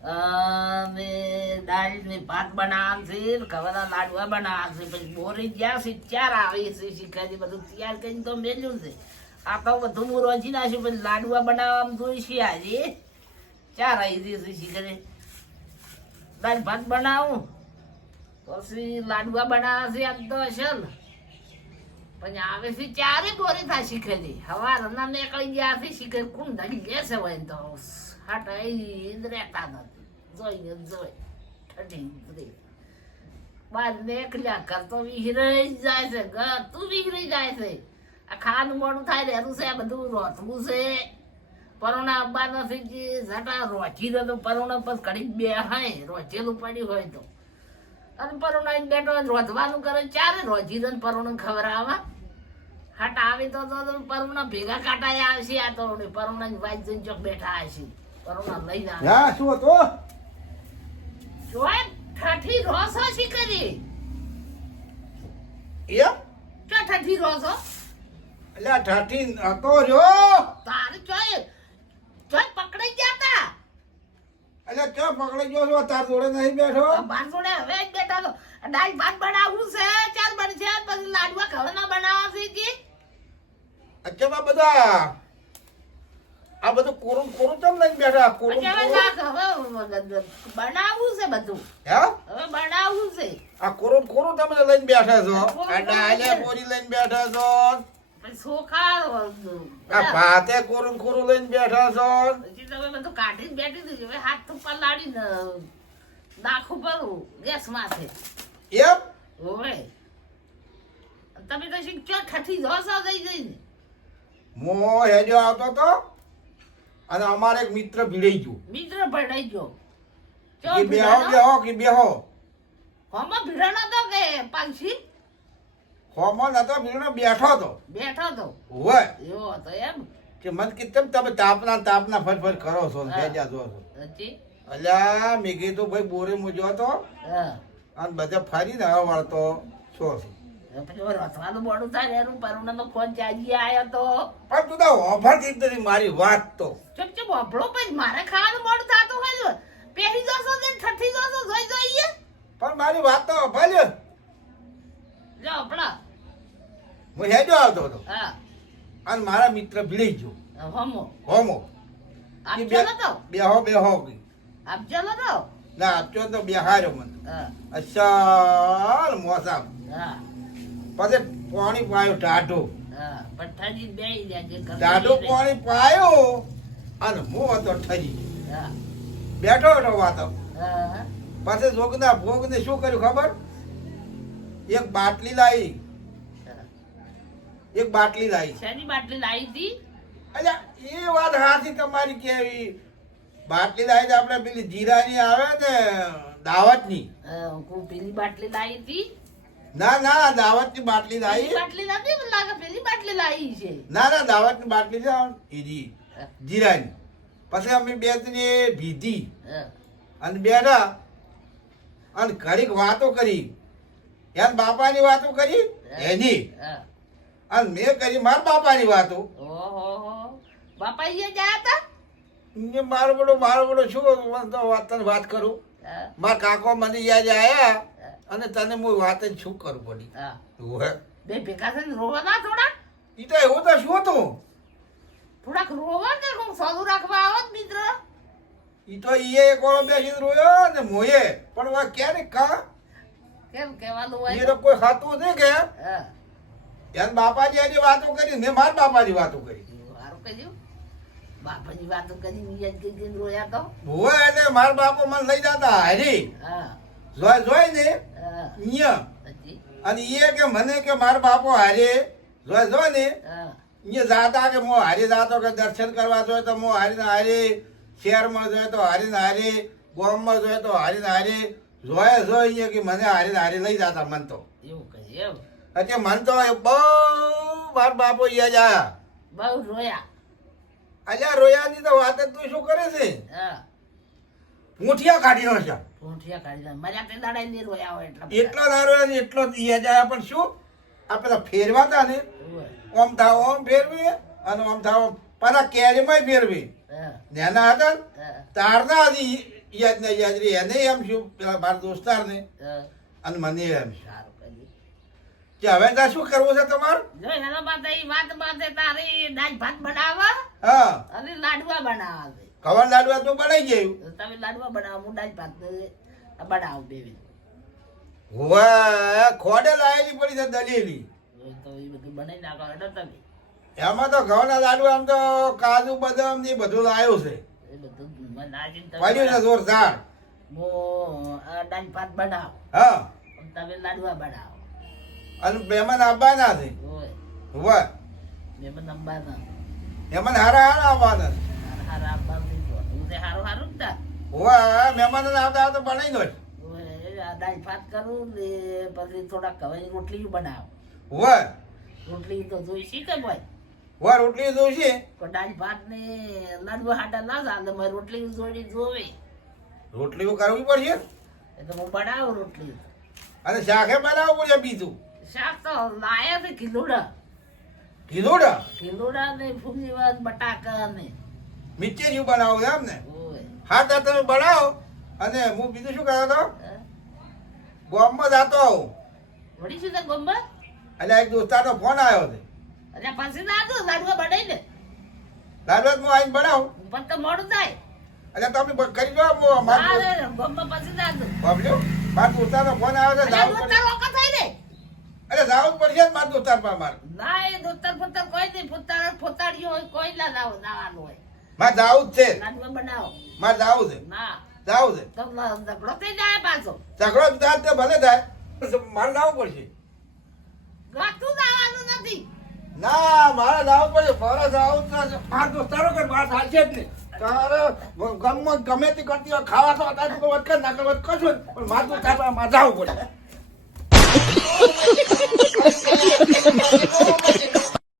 ને દાળ ને ભાત બનાવવાનું છે ને ખવરના લાડવા બનાવવાનું છે પછી બોરી ગયા છે ચાર આવી છે શીખાજી બધું તૈયાર કરીને તો મેલ્યું છે આ તો બધું હું રોજી નાખ્યું પછી લાડવા બનાવવામાં જોઈશે આજે ચાર આવી જશે શીખરે દાળ ભાત બનાવું પછી લાડવા બનાવે છે આમ તો અસલ પછી આવે છે ચારે બોરી થાય શીખેજી હવારના નીકળી ગયા છે શીખર કોણ ધડી લેશે હોય તો હટાઈ રહેતા નથી જોઈને જોઈ ઠઠી બાર નીકળ્યા ઘર તો વિહરાઈ જાય છે ઘર તું વિહરાઈ જાય છે આ ખાવાનું મોડું થાય ને એનું છે આ બધું રોતવું છે પરોણા અબ્બા નથી જે ઝાટા રોચી દો પરોણા પર ઘડી બે હોય રોચેલું પડ્યું હોય તો અને પરોણા બેઠો રોધવાનું કરે ચારે રોજી દો પરોણા ખવડાવવા હાટ આવે તો પરોણા ભેગા કાંટાય આવશે આ તો પરોણા વાઈટ જઈને ચોક બેઠા આવશે પરોણા લઈને આવે હા શું હતો જોય ઠઠી રોસો શીખરી એ ઠઠી રોસો એટલે ઠાઠી હતો રહ્યો તારે ચોય ચોય પકડાઈ ગયા તા એટલે ચો પકડી ગયો છો તાર જોડે નહીં બેઠો બાર જોડે હવે જ બેઠા તો દાળ ભાત બનાવવું છે ચાર બનશે પછી લાડવા ખવના બનાવવા છે જી અચ્છા બધા આ બધું કોરું કોરું કેમ લઈને બેઠા કોરું હવે બનાવવું છે બધું હે હવે બનાવવું છે આ કોરું કોરું તમે લઈને બેઠા છો આ ડાલે પોરી લઈને બેઠા છો પછી ચોખા આ ભાતે કોરું કોરું લઈને બેઠા છો પછી તમે બધું કાઢીને બેઠી દીધું હવે હાથ તો પલાળીને નાખું પરું ગેસ માથે એમ હોવે તમે તો શીખજો ઠઠી દોસો થઈ જઈને મો હેજો આવતો તો અને અમારે એક મિત્ર ભીડાઈ ગયો મિત્ર ભણાઈ ગયો કે બેહો બેહો કે બેહો હોમાં ભીડાનો તો કે પાંચી હોમો નતો ભીડો બેઠો તો બેઠો તો હોય એવો હતો એમ કે મન કે તમે તાપના ફર કરો છો ને બેજા જો છો હજી અલ્યા મેં કીધું ભાઈ બોરે મુજો તો હા અને બધા ફરીને હવે વળતો છો પછી રથવાનું મોડું થાય એનું પરુણાનો ફોન ચાજી આવ્યો તો પણ તું તો ઓફર કીધી મારી વાત તો ચુપ ચુપ વાપરો પછી મારે ખાવાનું મોડું થતું હોય પહેરી જશો ને ઠઠી જશો જોઈ જોઈએ પણ મારી વાત તો ભલે જો આપણા હું હેજો આવતો હતો હા અને મારા મિત્ર ભીડાઈ ગયો હોમો હોમો આપજો નતો બેહો બેહો આપજો નતો ના આપજો તો બેહાર્યો મને હા અસલ મોસમ હા પછી પાણી પાયો ટાઢો હા પણ ઠજી બેહી જાય જે ટાઢો પાણી પાયો અને હું હતો ઠજી હા બેઠો હતો વાતો હા પછી જોગના ભોગને શું કર્યું ખબર એક બાટલી લાવી શેની બાટલી લાવી હતી અલ્યા એ વાત હાથી તમારી કેવી બાટલી લાવી તો આપણે પેલી જીરાની આવે ને દાવતની હું પેલી બાટલી લાવી હતી ના દાવતની બાટલી લાવી બાટલી નથી મને લાગે પેલી બાટલી લાવી છે ના દાવતની બાટલી છે ઈજી જીરાની પછી અમે બે ત્રણ ભીધી અને બેઠા અને ઘડીક વાતો કરી યાર બાપાની વાતો કરી એની અને મેં કરી મારા બાપાની વાતો ઓહો બાપા અહીંયા ગયા હતા મારો બધો શું વાત કરું મારા કાકો મને યાદ આયા અને તને હું વાત જ શું કરું પડી બે ભેગા થઈને રોવા ના થોડા ઈ તો એવું તો શું તું થોડાક રોવા કે હું સાદું રાખવા આવો મિત્ર ઈ તો ઈએ એક ઓળો બેસીને રોયો ને મોયે પણ વા ક્યારે કા કેમ કહેવાનું હોય ઈ કોઈ ખાતું નહીં કે યાર બાપાજી આજે વાતો કરી મેં મારા બાપાજી વાતો કરી સારું કહ્યું બાપાની વાતો કરી નિયત કરી રોયા તો હોય એટલે મારા બાપો મને લઈ જતા હારી જોઈ ને અહીંયા અને એ કે મને કે મારા બાપો હારે જોઈ ને અહીંયા જાતા કે હું હારી જાતો કે દર્શન કરવા જોઈએ તો હું હારીને હારી શહેરમાં જોઈએ તો હારીને હારી ગામમાં જોઈએ તો હારીને હારી જોઈ કે મને હારીને હારી લઈ જતા મન તો એવું કહ્યું એટલે મન તો બહુ મારા બાપો યાદ આયા બહુ રોયા અલ્યા રોયાની તો વાત જ તું શું કરે છે પૂંઠિયા કાઢી નો છે પૂંઠિયા કાઢી મજા તે દાડા ની રોયા હોય એટલો દારો એટલો યાદ આયા પણ શું આ પેલા ફેરવા તા ને ઓમ થાવ ઓમ ફેરવી અને ઓમ થાવ પાછા કેરીમાં ફેરવી નેના હતા તારના હતી યાદ ને યાદ રહી એને એમ છું પેલા મારા દોસ્તારને હા, અને મને એમ છે સારું કરી. કે હવે ત્યાં શું કરવું છે તમારે જો એના માટે ઈ વાત માટે તારી દાળ ભાત બનાવવા હા અને લાડવા બનાવવા છે. ખબર લાડવા તો બનાવી ગયું તો તમે લાડવા બનાવો, હું દાળ ભાત બનાવું બેવી. હવે ખોડે લાયેલી પડી છે દલેલી તો એ બધું બનાવી નાખો હેડો તમે. એમાં તો ઘઉંના લાડવા આમ તો કાજુ બદામ ને એ બધું લાવ્યું છે એ બધું મને નાખીને તમે પડ્યું છે બનાવો. જોરદાર હું આ દાળ ભાત બનાવ, હા તમે લાડવા બનાવો. અને મહેમાન આવવાના છે ઓય હવે મેં નંબર મહેમાન હારા હારા આવવાના છે હારા આપવા દીધો. હું તે હારું હારું જ તા. હવે મહેમાન આવતા આવતા બનાવી દો ઓય આ દાળ ભાત કરું ને પછી થોડા કવાઈ રોટલી બનાવ. હવે રોટલી તો જોઈ શીખે ભાઈ. હવે રોટલી જોઈશે પણ દાળ ભાત ને લાડવા હાટા ના ચાલે, મારે રોટલી જોડી જોવે. રોટલીઓ કરવી પડશે એ તો હું બનાવું રોટલી. અને શાકે બનાવવું પડશે બીજું શાક તો લાયા છે કિલોડા. કીધું ને કિલોડા ને ફૂગી વાત બટાકા ને મિચેરિયું બનાવું એમ ને ઓય હા તો તમે બનાવો અને હું બીજું શું કર્યો હતો હે? ગામમાં જતો આવું વળી શું છે ગોમ્બા? એટલે એક દોસ્તારનો ફોન આવ્યો છે અરે પછી ના દો લાડવા બનાવી ને લાડવા હું આવીને બનાવું પણ તો મોડું થાય. એટલે તમે કરી દો મારું ગોમ્બા પછી ના દો. બાબલ્યો મારા દોસ્તારનો ફોન આવ્યો છે અરે જાવું દોસ્તાર પડશે વખત થઈ ને. અરે જાવું જ પડશે ને મારા દોસ્તાર પર મારે ના એ દોસ્તાર ફોતાર કોઈ નહીં, ફોતાડીઓ હોય કોઈ ના દાવાનું હોય. મારે જાવું જ છે લાડવા બનાવો. મારે જાવું છે ના જાવું છે તો ઝઘડો થઈ જાય પાછો. ઝઘડો થાય તો ભલે થાય મારે જાવું પડશે ગાતું દાવાનું નથી. ના મારે જાવું પડશે મારે જાવું જ છે મારા દોસ્તારો કે મારે સાચે જ નહીં તારે ગામમાં ગમે તે કરતી હોય ખાવા તો અત્યારે તો વચકે ના કરવા કશું જ. પણ મારે દોસ્તાર પર મારે જાવું પડે